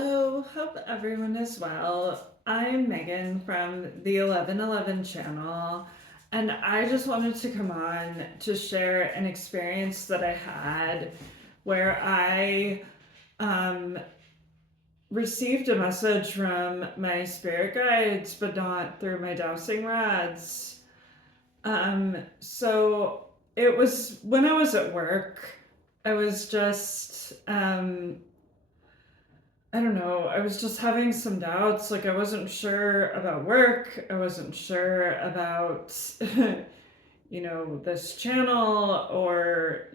Hello, hope everyone is well. I'm Megan from the 1111 channel, and I just wanted to come on to share an experience that I had where I um, received a message from my spirit guides, but not through my dowsing rods. So it was when I was at work. I was just I don't know. I was just having some doubts. Like, I wasn't sure about work. I wasn't sure about, this channel or,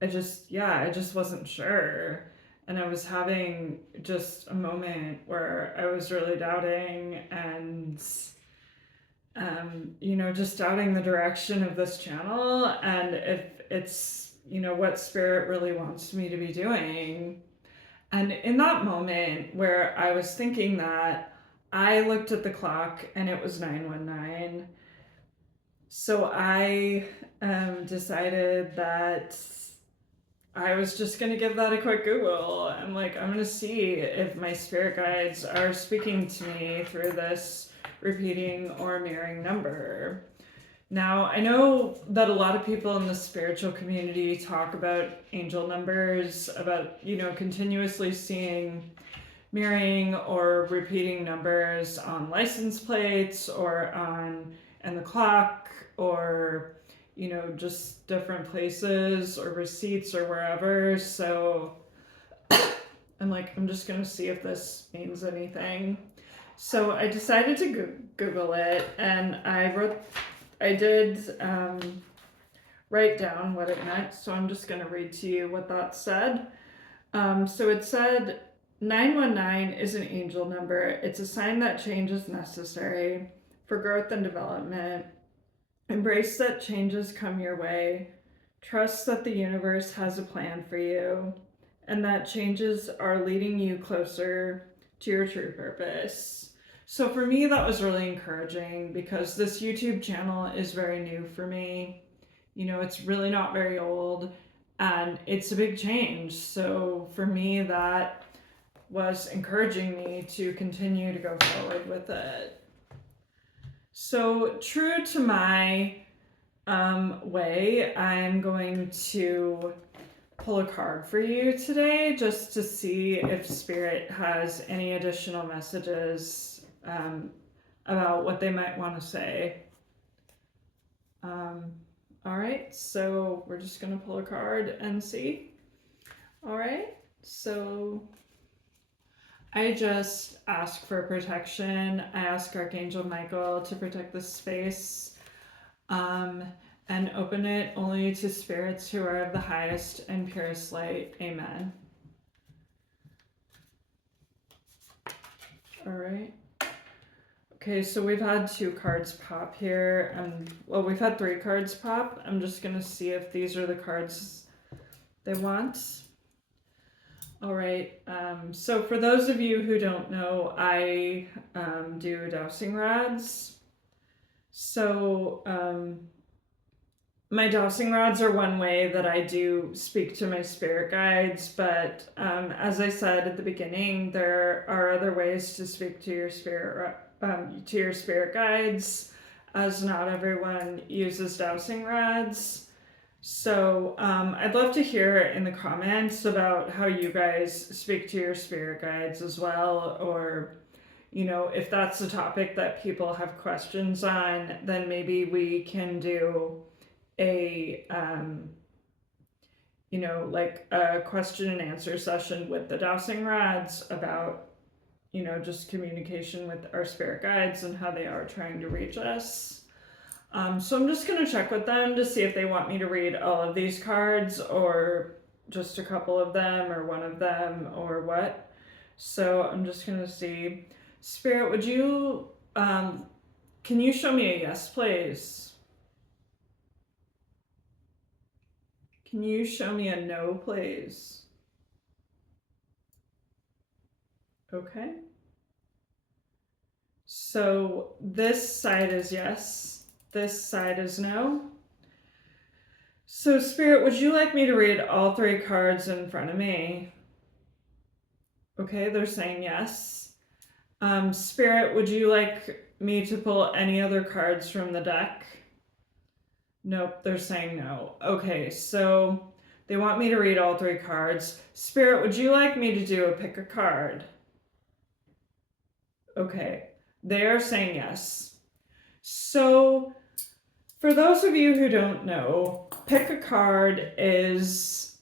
I just wasn't sure. And I was having just a moment where I was really doubting and, just doubting the direction of this channel and if it's, what spirit really wants me to be doing. And in that moment where I was thinking that, I looked at the clock and it was 9:19. So I decided that I was just going to give that a quick Google. I'm like, I'm going to see if my spirit guides are speaking to me through this repeating or mirroring number. Now, I know that a lot of people in the spiritual community talk about angel numbers, about, continuously seeing mirroring or repeating numbers on license plates or and the clock or, just different places or receipts or wherever. So I'm like, I'm just going to see if this means anything. So I decided to Google it, and I did write down what it meant, so I'm just going to read to you what that said. So it said 919 is an angel number. It's a sign that change is necessary for growth and development. Embrace that changes come your way. Trust that the universe has a plan for you and that changes are leading you closer to your true purpose. So for me, that was really encouraging because this YouTube channel is very new for me. It's really not very old and it's a big change. So for me, that was encouraging me to continue to go forward with it. So, true to my way, I'm going to pull a card for you today just to see if Spirit has any additional messages about what they might want to say. All right, so we're just going to pull a card and see. All right, so I just ask for protection. I ask Archangel Michael to protect this space and open it only to spirits who are of the highest and purest light. Amen. All right. Okay, so we've had 2 cards pop here. Well, we've had 3 cards pop. I'm just going to see if these are the cards they want. All right, so for those of you who don't know, I do dowsing rods. So my dowsing rods are one way that I do speak to my spirit guides, but as I said at the beginning, there are other ways to speak to your spirit guides, as not everyone uses dowsing rods. So I'd love to hear in the comments about how you guys speak to your spirit guides as well, or if that's a topic that people have questions on, then maybe we can do a like a question and answer session with the dowsing rods about just communication with our spirit guides and how they are trying to reach us. So I'm just going to check with them to see if they want me to read all of these cards or just a couple of them or one of them or what. So I'm just going to see. Spirit, would you, can you show me a yes, please? Can you show me a no, please? Okay. So this side is yes, this side is no. So Spirit, would you like me to read all 3 cards in front of me? Okay, they're saying yes. Spirit, would you like me to pull any other cards from the deck? Nope, they're saying no. Okay, so they want me to read all 3 cards. Spirit, would you like me to do a pick a card? Okay, they are saying yes. So, for those of you who don't know, pick a card is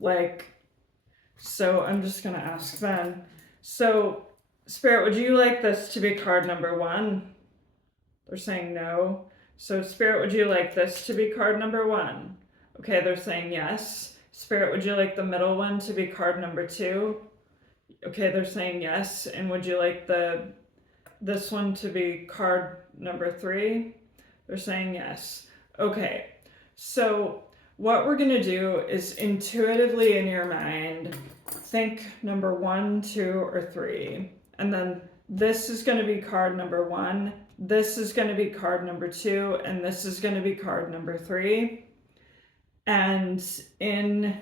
like, so I'm just gonna ask them. So, Spirit, would you like this to be card number 1? They're saying no. So, Spirit, would you like this to be card number 1? Okay, they're saying yes. Spirit, would you like the middle one to be card number 2? Okay, they're saying yes. And would you like this one to be card number 3? They're saying yes. Okay, so what we're gonna do is intuitively in your mind think number 1, 2, or 3, and then this is going to be card number 1, this is going to be card number 2, and this is going to be card number 3. And in,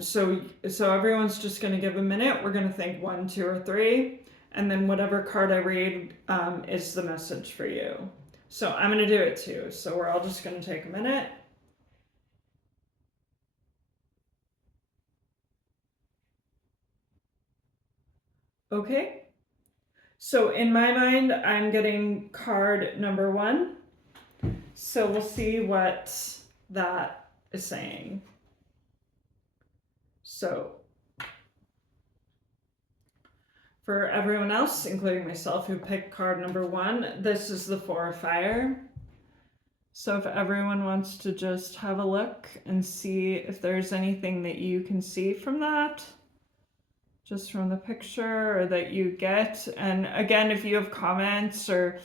so everyone's just going to give a minute. We're going to think 1, 2, or 3, and then whatever card I read is the message for you. So I'm going to do it too. So we're all just going to take a minute. Okay. So in my mind, I'm getting card number 1. So we'll see what that is saying. So for everyone else, including myself, who picked card number 1, this is the 4 of Fire. So if everyone wants to just have a look and see if there's anything that you can see from that, just from the picture, or that you get. And again, if you have comments or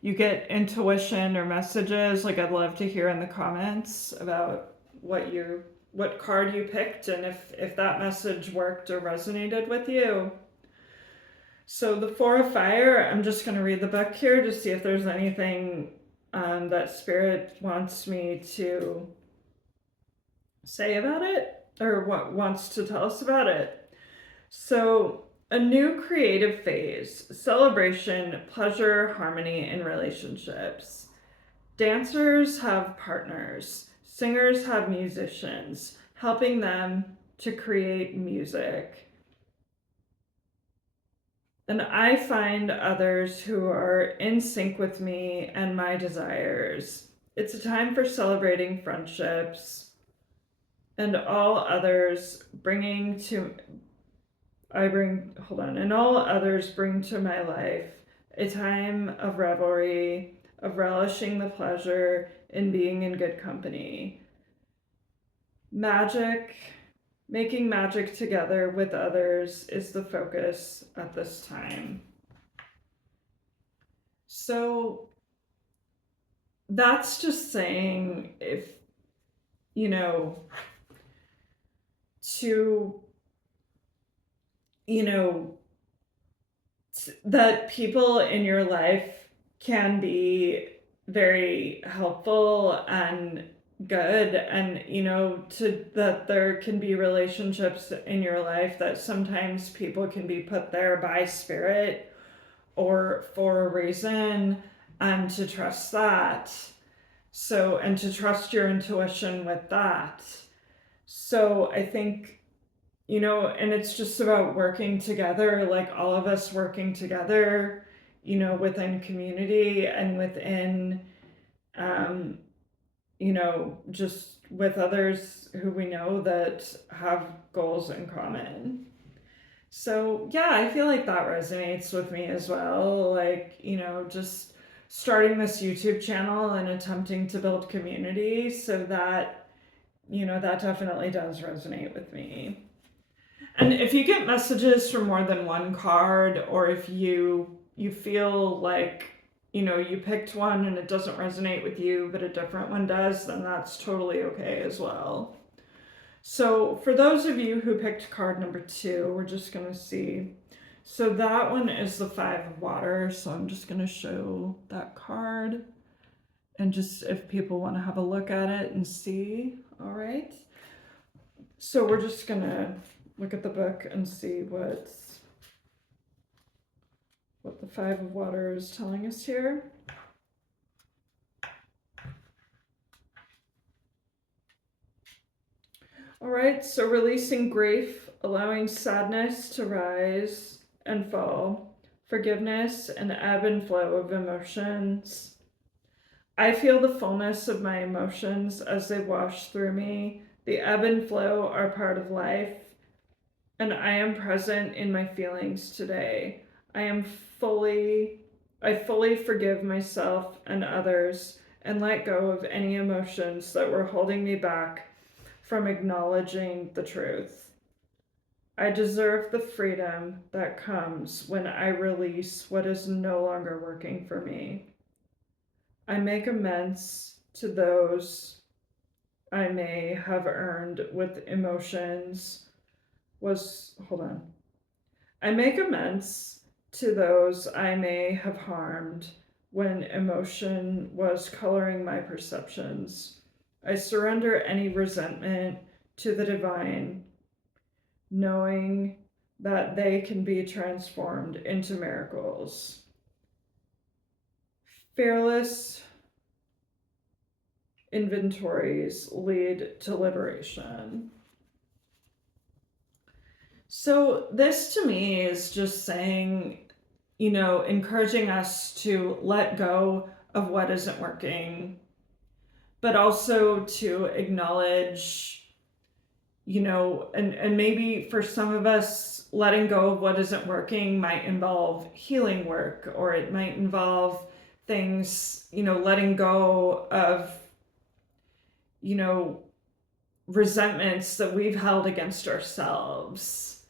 you get intuition or messages, like I'd love to hear in the comments about what card you picked and if that message worked or resonated with you. So the 4 of Fire, I'm just going to read the book here to see if there's anything that Spirit wants me to say about it, or what wants to tell us about it. So, a new creative phase, celebration, pleasure, harmony in relationships. Dancers have partners, singers have musicians, helping them to create music. And I find others who are in sync with me and my desires. It's a time for celebrating friendships and all others bring to my life a time of revelry, of relishing the pleasure in being in good company. Making magic together with others is the focus at this time. So that's just saying, if, that people in your life can be very helpful and good, and that there can be relationships in your life that sometimes people can be put there by Spirit or for a reason, and to trust that. So, and to trust your intuition with that. So I think, and it's just about working together, like all of us working together, within community and within, just with others who we know that have goals in common. So yeah, I feel like that resonates with me as well. Like, just starting this YouTube channel and attempting to build community, so that, that definitely does resonate with me. And if you get messages from more than one card, or if you feel like, you picked one and it doesn't resonate with you, but a different one does, then that's totally okay as well. So for those of you who picked card number 2, we're just going to see. So that one is the 5 of Water. So I'm just going to show that card. And just if people want to have a look at it and see. All right. So we're just gonna look at the book and see what the Five of Water is telling us here. All right, so releasing grief, allowing sadness to rise and fall, forgiveness and ebb and flow of emotions. I feel the fullness of my emotions as they wash through me. The ebb and flow are part of life, and I am present in my feelings today. I fully forgive myself and others and let go of any emotions that were holding me back from acknowledging the truth. I deserve the freedom that comes when I release what is no longer working for me. I make amends to those I may have earned with emotions I make amends to those I may have harmed when emotion was coloring my perceptions. I surrender any resentment to the divine, knowing that they can be transformed into miracles. Fearless inventories lead to liberation. So, this to me is just saying, encouraging us to let go of what isn't working, but also to acknowledge, and maybe for some of us, letting go of what isn't working might involve healing work, or it might involve things, letting go of, resentments that we've held against ourselves.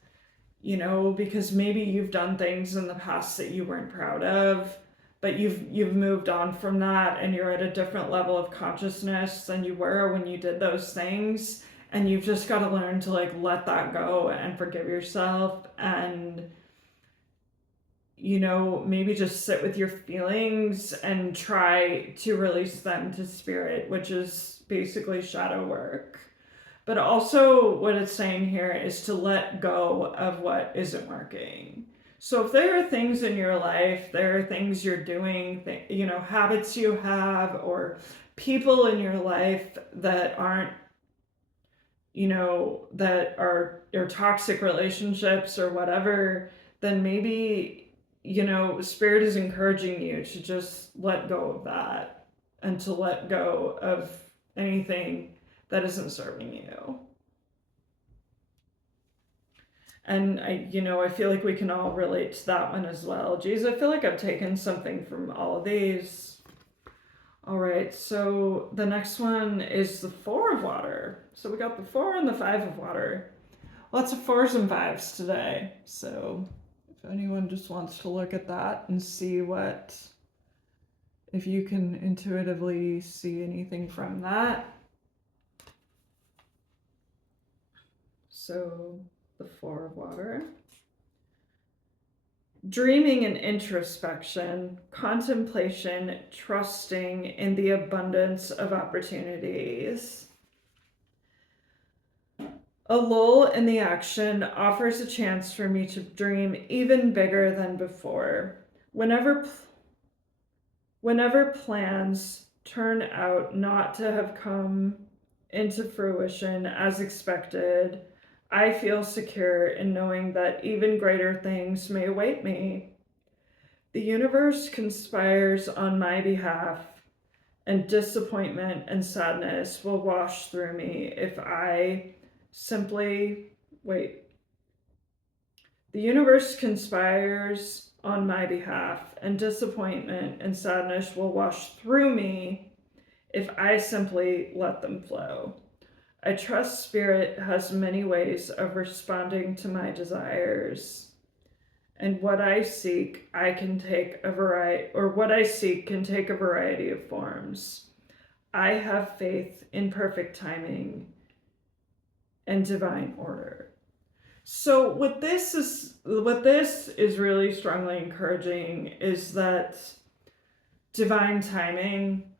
Because maybe you've done things in the past that you weren't proud of, but you've moved on from that and you're at a different level of consciousness than you were when you did those things, and you've just got to learn to let that go and forgive yourself, and maybe just sit with your feelings and try to release them to spirit, which is basically shadow work. But also what it's saying here is to let go of what isn't working. So if there are things in your life, there are things you're doing, habits you have, or people in your life that aren't, that are your toxic relationships or whatever, then maybe, Spirit is encouraging you to just let go of that and to let go of anything that isn't serving you. And I feel like we can all relate to that one as well. Geez, I feel like I've taken something from all of these. All right, so the next one is the Four of Water. So we got the Four and the Five of Water. Lots of fours and fives today. So if anyone just wants to look at that and see if you can intuitively see anything from that. So the Four of Water. Dreaming and introspection, contemplation, trusting in the abundance of opportunities. A lull in the action offers a chance for me to dream even bigger than before. Whenever plans turn out not to have come into fruition as expected, I feel secure in knowing that even greater things may await me. The universe conspires on my behalf, and disappointment and sadness will wash through me if I simply wait. The universe conspires on my behalf, and disappointment and sadness will wash through me if I simply let them flow. I trust Spirit has many ways of responding to my desires, and what I seek can take a variety of forms. I have faith in perfect timing and divine order. So what this is really strongly encouraging is that divine timing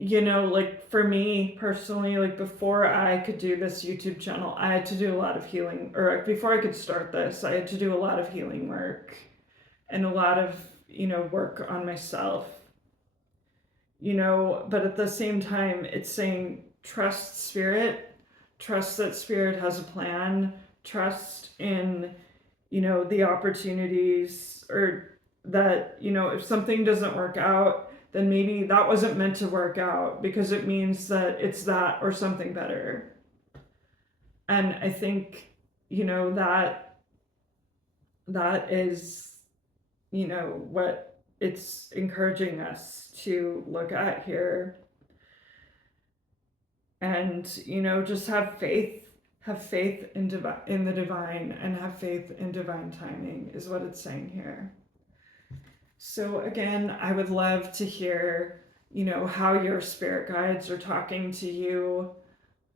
like for me personally, like before I could do this YouTube channel, I had to do a lot of healing, or before I could start this, I had to do a lot of healing work and a lot of, work on myself, but at the same time, it's saying trust spirit, trust that spirit has a plan, trust in, the opportunities, or that, if something doesn't work out, then maybe that wasn't meant to work out because it means that it's that or something better. And I think, that is, what it's encouraging us to look at here. And, just have faith in the divine, and have faith in divine timing is what it's saying here. So again, I would love to hear, how your spirit guides are talking to you.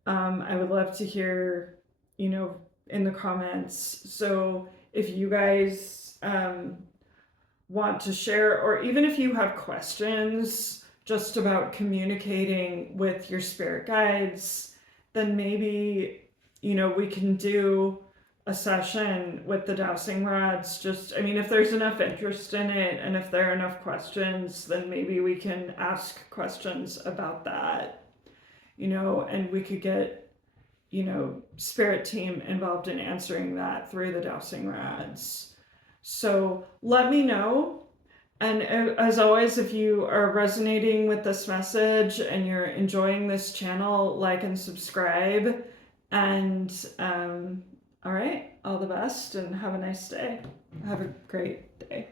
I would love to hear, in the comments. So if you guys want to share, or even if you have questions just about communicating with your spirit guides, then maybe, we can do a session with the dowsing rods. Just, if there's enough interest in it and if there are enough questions, then maybe we can ask questions about that, and we could get, spirit team involved in answering that through the dowsing rods. So let me know. And as always, if you are resonating with this message and you're enjoying this channel, like and subscribe. And all right, all the best and have a nice day. Have a great day.